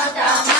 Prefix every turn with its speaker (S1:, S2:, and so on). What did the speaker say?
S1: Mata